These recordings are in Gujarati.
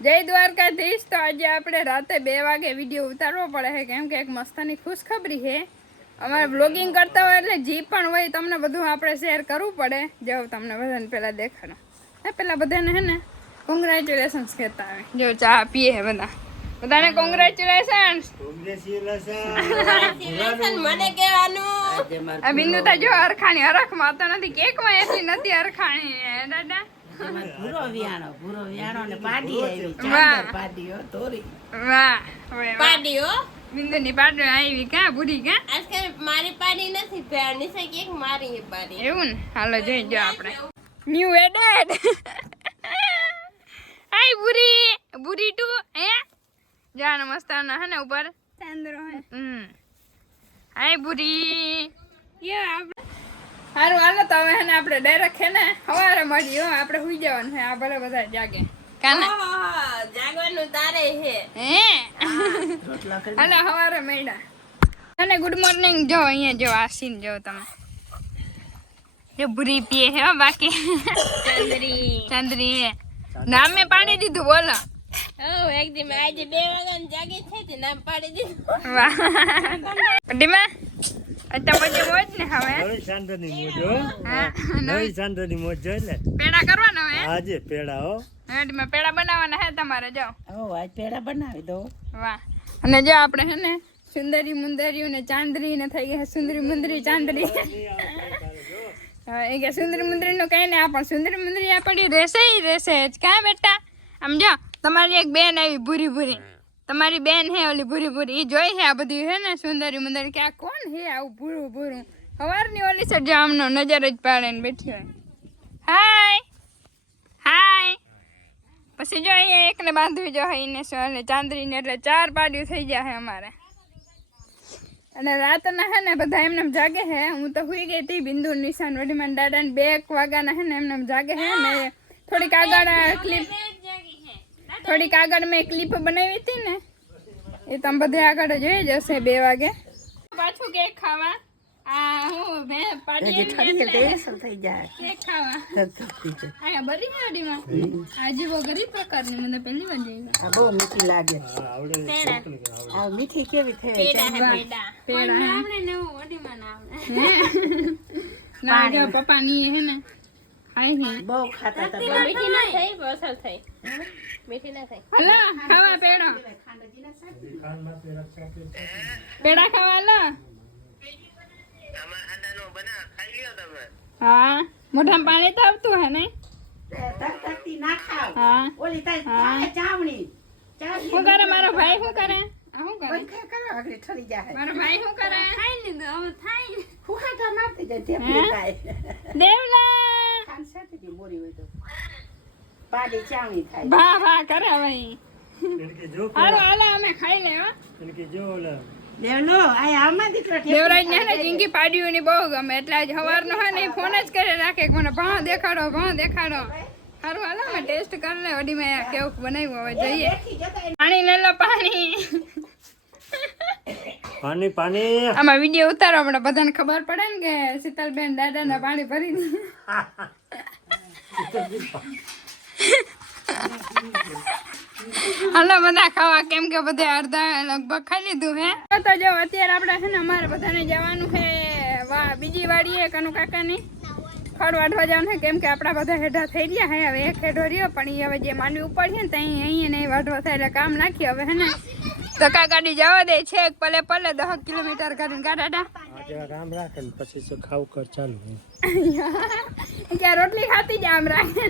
જય દ્વારકાધીશ। તો આજે આપણે રાતે 2 વાગે વિડીયો ઉતારવો પડે છે કેમ કે એક મસ્તની ખુશખબરી છે। અમારે બ્લોગિંગ કરતા હોય એટલે જે પણ હોય તમને બધું આપણે શેર કરવું પડે। જો તમને બધાને પહેલા દેખાડો પહેલા બધાને હે ને કોંગ્રેચ્યુલેશન્સ કહેતા આવે। જો ચા પીએ હે બધાને કોંગ્રેચ્યુલેશન્સ મને કહેવાનું આ બિંદુ તો જો હરખાણી હરખમાં તો નથી કેકમાં એટલી નથી હરખાણી દાદા ભૂરો વિયાણો ને પાડી આવી ચાંદર પાડીઓ તોરી વાહ પાડીઓ બિંદુની પાડી આવી કા બુડી કા આજકાલ મારી પાડી નથી પેરની છે કે મારી પાડી એવું ને હાલો જોઈ જો આપણે ન્યુ એડેડ આઈ બુરી ટુ હે જાન મસ્તાના હે ને ઉપર ચાંદરો હે આઈ બુરી યો આપણે હારું હાલો તો હવે હે ને આપણે ડાયરેક્ટ હે ને સવારે મળીએ આપણે સુઈ જવાનું છે। આ ભલે બધા જાગે કાના જાગવાનું તારે હે હે હાલો સવારે મળ્યા અને ગુડ મોર્નિંગ। જો અહીંયા જો આ સીન જો તમે જો બુરી પીએ હે બાકી ચાંદરી નામ મેં પાડી દીધું બોલો એકદમ આજે 2 વાગ્યા જાગી છે તે નામ પાડી દીધું વાહ ડીમાં અત્યારે પછી મોજ ને હવે નવી ચાંદની મોજ હો નવી ચાંદની મોજ જોઈ લે પેડા કરવાના હે આજે પેડા હો હેડમાં પેડા બનાવવાના હે તમારે જો આજ પેડા બનાવી દો વાહ અને જો આપણે હે ને સુંદરી મુંદરીઓ ને ચાંદરી ને થઈ ગઈ સુંદરી મુંદરી ચાંદરી એ કે સુંદરી મુંદરી નું કઈ ને પણ સુંદરી મુંદરી આપણી રહેશે જ કાં બેટા આમ જો તમારી એક બેન આવી ભૂરી તમારી બેન હે ઓલી ભૂરી જોઈ છે આ બધી હે ને સુંદરી મુંદરી કે આ કોણ હે આવું ભૂરું સવારની ઓલી છે જો આમનો નજર જ પાડે ને બેઠી હોય હાય પછી જો અહીંયા એકને બાંધવી જો એને એટલે ચાંદરીને એટલે 4 પાડ્યું થઈ જાય અમારે। અને રાતના હે ને બધા એમને જાગે હે હું તો સુઈ ગઈ હતી બિંદુ નિશાન વડીમાન દાદા ને 2 વાગ્યાના હે ને એમને જાગે હે ને થોડીક આગળ મેં ક્લિપ બનાવી હતી ને એ તમે બધે આગળ જોઈ જશે 2 વાગે પાછું કેક ખાવા આ હું મે પાડી થઈ જાય કેક ખાવા આ બરી ગાડીમાં આજીવો ગરીબ પ્રકારની મને પહેલી વાર જોઈ આ બહુ મીઠી લાગે આ મીઠી કેવી થઈ પેડા આપણે નવો વડીમાન આવે ના જો પપ્પા ની હે ને બહુ ખાતા હતા મીઠી ના થઈ અસર થઈ મીઠી ના થઈ હલો ખાવા પેડા ખાવા લો હા મોઢામાં પાણી તો આવતું હે ને શું કરે મારો ભાઈ શું કરે મારો ભાઈ શું કરે દેવલા ભા કરે ભાઈ હાલો હાલો અમે ખાઈ લે દેવરાજ ને જિંદગી પાડ્યું ની બહુ ગમે એટલે આજ સવારનો હે ને ફોન જ કરે રાખે મને ભાવ દેખાડો સારું હાલો અમે ટેસ્ટ કરી લે ઓડીમાં કેવું બનાવ્યું હવે જોઈએ પાણી લઈ લો પાણી આમાં વિડીયો ઉતારો આપણે બધાને ખબર પડે ને કે શીતલબેન દાદાના પાણી ભરી દીધું હાલો બધા ખાવા કેમ કે બધે અડધા લગભગ ખાઈ લીધું હે તો જો અત્યારે આપણે છે ને અમારે બધાને જવાનું છે બીજી વાડીએ કનુ કાકાની ખડ વાઢવા જવાનું છે કેમ કે આપણા બધા હેઠા થઈ ગયા હે હવે એક હેઠો રહ્યો પણ એ હવે જે માંડવી ઉપાડીએ ને ત્યાં અહીંયા નહીં વાઢવા થાય એટલે કામ નાખીએ હવે હે ને ધક્કા ગાડી જવા દે છે પલે 10 કિલોમીટર કરીને ગાડા રામ રાખે ને પછી તો ખાવ કર ચાલુ ક્યાં રોટલી ખાતી જ આમ રાખે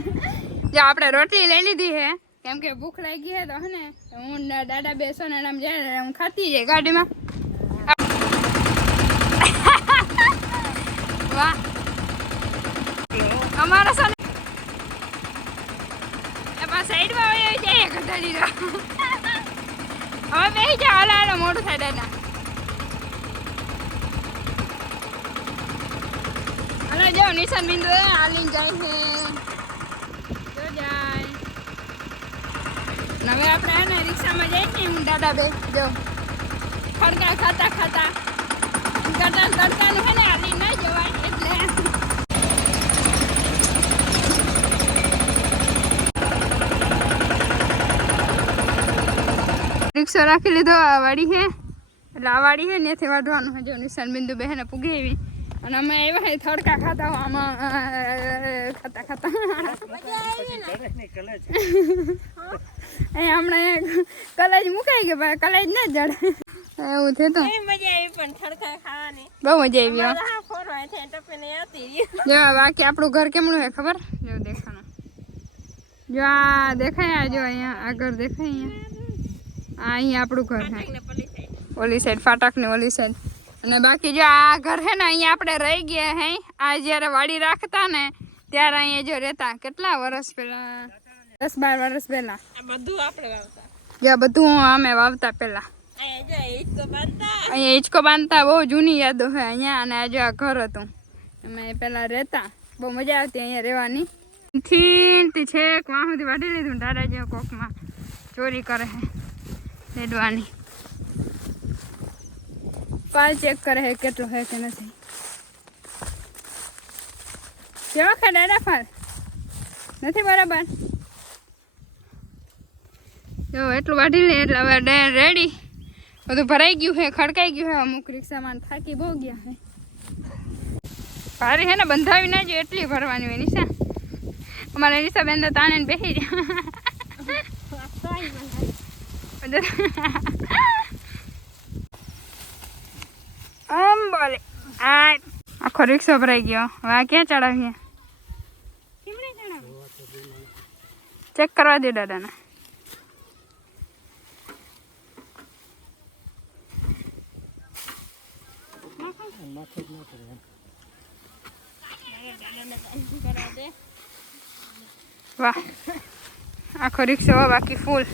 જો આપણે રોટલી લઈ લીધી હે કેમ કે ભૂખ લાગી હે તો હે ને હું દાદા બેસો ને આમ જાય હું ખાતી જાય ગાડીમાં વાહ અમારા સાને એમાં સાઈડમાં આવી જાય ગધાડી દો હવે બેસી જા હાલો મોટું થાય દાદા હાલો જો નિશાન બિંદુ હાલીને જાય છે જો જાય હવે આપણે હે ને રિક્ષામાં જઈએ ને હું દાદા બે જો ખડકા ખાતા તડકાનું હે ને હાલી ના જવાય એટલે રિક્ષો રાખી લીધો. આ વાડી છે એટલે આ વાડી છે ત્યાંથી વાઢવાનું છે. જો નિશાન બિંદુ બહેને પૂગી આવી અને અમે આવ્યા છે થડકા ખાતા આમાં ખાતા ખાતા હમણાં કલેજ મુકાઈ ગયો ભાઈ કલેજ ના જડે એવું થયું. એ મજા આવી પણ ખડખા ખાવાની બહુ મજા આવી. હા ફોરવા છે ટપીને આવતી રહી. જો બાકી આપણું ઘર કેમનું છે ખબર? જો દેખાનું જો આ દેખાય જો અહીંયા આ ઘર દેખાય અહીંયા અહીંયા આપણું ઘર છે ઓલી સાઈડ ફાટક ને ઓલી સાઈડ. અને બાકી જો આ ઘર છે ને અહીંયા આપણે રહી ગયા હે. આ જ્યારે વાડી રાખતા ને ત્યારે અહીંયા જો રહેતા કેટલા વર્ષ પહેલા 10-12 વર્ષ પહેલા. આ બધું આપણે વાવતા. જો આ બધું અમે વાવતા પહેલા. અહીંયા જો હિંચકો બાંધતા. અહીંયા હિંચકો બાંધતા બહુ જૂની યાદો છે અહીંયા. અને આ જો આ ઘર હતું અમે પહેલા રહેતા બહુ મજા આવતી અહીંયા રહેવાની. થી છેક વાં સુધી વાઢી લીધું દાદા જેવો કોકમાં ચોરી કરે છે લેડવાની. પાલ ચેક કરે છે કેટલો છે કે નથી. કેવા ખા દાદા ફાલ નથી બરાબર. જો એટલું વાઢી લે એટલે હવે રેડી બધું ભરાઈ ગયું છે ખડકાઈ ગયું છે. અમુક રિક્ષામાં થાકી બહુ ગયા છે. ભારે છે ને બંધાવી ના જો એટલી ભરવાની હોય. નિશા અમારા નિશા બેન તો તાણે બેસી રહ્યા. આમ બોલે આ આખો રિક્ષો ભરાઈ ગયો. હવે આ ક્યાં ચડાવીએ? ચેક કરવા દે દાદાને. વાહ આખો રિક્ષો બાકી ફૂલ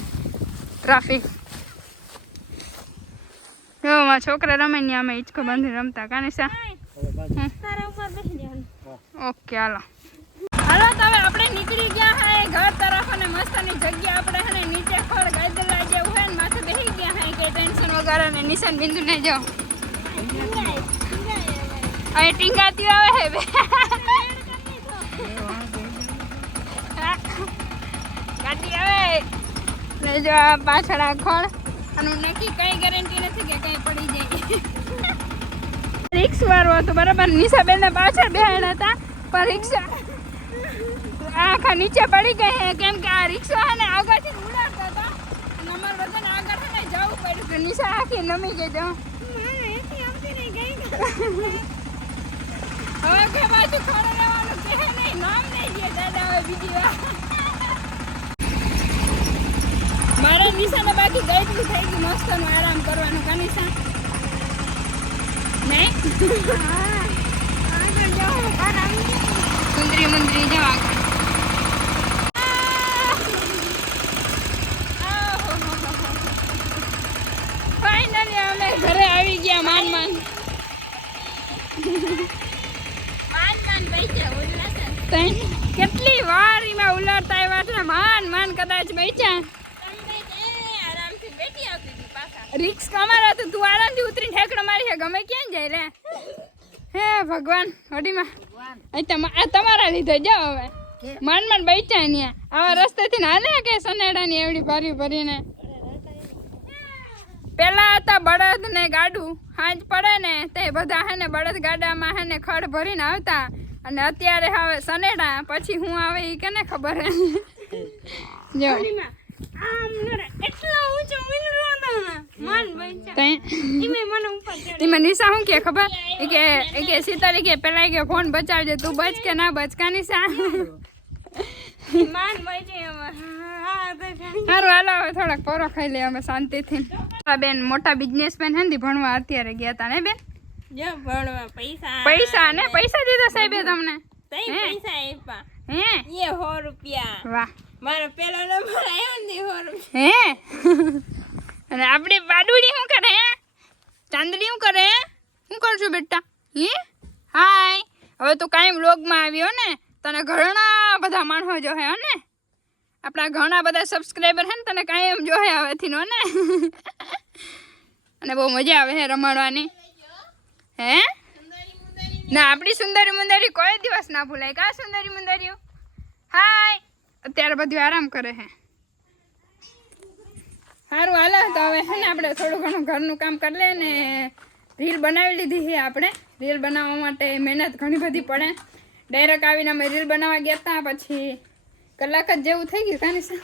ટ્રાફિક. જો મારા છોકરા રમે ને અમે હિંચકો બાંધી રમતા કાનિશા. ઓકે હાલો હાલો તો હવે આપણે નીકળી ગયા હે ઘર તરફ. અને મસ્તની જગ્યા આપણે હે ને નીચે ખડ ગદલા જેવું હે ને માથે બેસી ગયા હે કે ટેન્શન વગર. અને નિશાન બિંદુ ને જો અહીં ટીંગાતી આવે હે ગાડી આવે ને જો આ પાછળ આ ખડ. અને નક્કી કઈ ગેરંટી નથી કે કઈ પડી જાય. રિક્ષ વાળો હતો બરાબર. નિશા બેન પાછળ બેહાડ હતા પણ રિક્ષા આખા નીચે પડી ગઈ હે કેમ કે આ રિક્ષા હે ને આગળથી ઉડાડતા હતા અને અમારે બધાને આગળ હે ને જવું પડ્યું તો નિશા આખી નમી ગઈ. તો હવે કે બાજુ ખડે રહેવાનું કે નહીં નામ નહીં દે દાદા હવે બીજી વાર. મારા નિશાને બાકી ગઈટલું થઈ ગયું મસ્તનું આરામ કરવાનું કા નિશા નહીં. સુંદરી મુંદરી જવા ફાઇનલી અમે ઘરે આવી ગયા. માન માન કેટલી વાર એમાં ઉલાડતા આવ્યા એટલે માન માન કદાચ બેચ્યા. રિક્સ અમારા તો તું આરામથી ઉતરીને ઠેકડો મારી છે ગમે ક્યાં જાય લે. હે ભગવાન હોડીમાં તમારા લીધે જાઓ હવે માંડ માંડ બેચ્યા ને આવા રસ્તેથી ને હાલે કે સનેડાની એવડી ભારી ભરીને. પેલા હતા બળદ ને ગાડું હાંજ પડે ને તે બધા હે ને બળદ ગાડામાં હે ને ખડ ભરીને આવતા. અને અત્યારે હવે સનેડા પછી હું આવે એ કેને ખબર હે. જો નિશા શું કે ખબર કે સીતાલી કે પેલા કે ફોન બચાવજે તું બચ કે ના બચ કા નિશા. સારું હાલો હવે થોડાક પોરો ખાઈ લે અમે શાંતિથી. બેન મોટા બિઝનેસમેન હે ને ભણવા અત્યારે ગયા તા ને બેન. પૈસા ને પૈસા દીધા સાહેબે તમને? પૈસા આપ્યા હે એ 100 રૂપિયા. વાહ મારો પેલો નંબર આવ્યો ને 100 રૂપિયા. હે અને આપણી બાડુડી શું કરે હે? ચાંદડી શું કરે હે? શું કરશું બેટા? હે હાય હવે તું કાંઈ વ્લોગમાં આવ્યો ને તને ઘણા બધા માણસો જોહે હે ને આપણા ઘણા બધા સબસ્ક્રાઈબર હે ને તને કાંઈ એમ જોહે હવેથી નો ને. અને બહુ મજા આવે હે રમાડવાની. હે ના આપણી સુંદરી મુંદરી કોઈ દિવસ ના ભૂલાય કા સુંદરી મુંદરીઓ. હાય અત્યારે બધું આરામ કરે હે. સારું હાલો તો હવે છે ને આપણે થોડું ઘણું ઘરનું કામ કરી લે ને રીલ બનાવી લીધી છે આપણે. રીલ બનાવવા માટે મહેનત ઘણી બધી પડે. ડાયરેક્ટ આવીને અમે રીલ બનાવવા ગયા હતા, પછી કલાક જ જેવું થઈ ગયું કાની છે.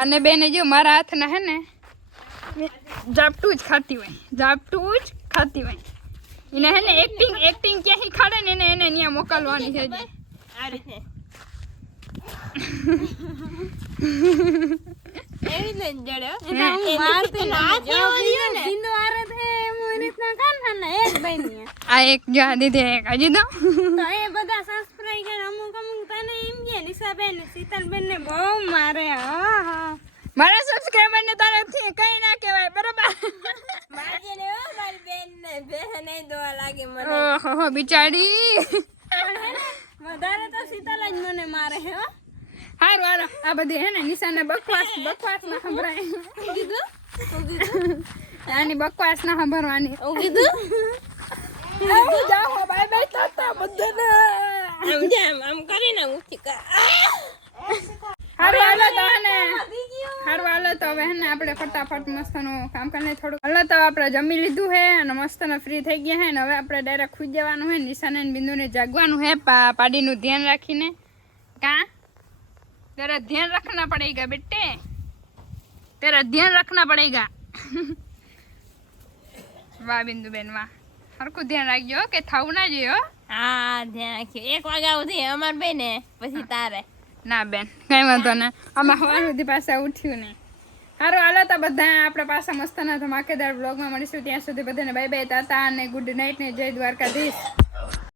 અને બેને જો મારા હાથના હે ને ઝાપટું જ ખાતી હોય, ઝાપટું જ ખાતી હોય. એને હે ને એક્ટિંગ ક્યાંય ખાડે ને એને ત્યાં મોકલવાની છે હજી. આ રીતે એવી ને જડે આ એક જો દીધી એક હજી તો મારા સબસ્ક્રાઈબર ને તારાથી કઈ ના કહેવાય બરાબર. મારી બેન ને બેન દોવા લાગે મને. ઓહો બિચારી. વધારે તો શીતલ જ મને મારે હે હો. હારું હાલો આ બધી હે ને નિશાને બકવાસ ના સંભળાય. આની બકવાસ ના સંભળવાની. જાઓ બાય બાય તાતા બધાને. આમ કરીને ઊંચી કર. હારું હાલો તો હે ને હારું હાલો તો હવે હે ને આપણે ફટાફટ મસ્તનું કામ કરીને થોડું હાલો તો આપણે જમી લીધું હે અને મસ્તને ફ્રી થઈ ગયા હે ને હવે આપણે ડાયરેક્ટ ખુઈ જવાનું હે. નિશાને ને બિંદુને જાગવાનું હે પાડીનું ધ્યાન રાખીને. કા तेरा ध्यान रखना पड़ेगा बेटे, तेरा ध्यान रखना पड़ेगा. વાહ બિંદુ બેન વાહ, હરખું ધ્યાન રાખજો કે થવું ના જોઈએ. હા ધ્યાન રાખ્યું. 1 વાગ્યા સુધી અમાર બેને પછી તારે. ના બેન કઈ વાંધો ને, અમે સવાર સુધી પાછા ઉઠ્યું નહીં. સારું હાલો તો બધા આપણે પાછા મસ્તના ધમાકેદાર બ્લોગમાં મળીશું. ત્યાં સુધી બધાને બાય બાય તાતા અને ગુડ નાઇટ ને જય દ્વારકાધીશ.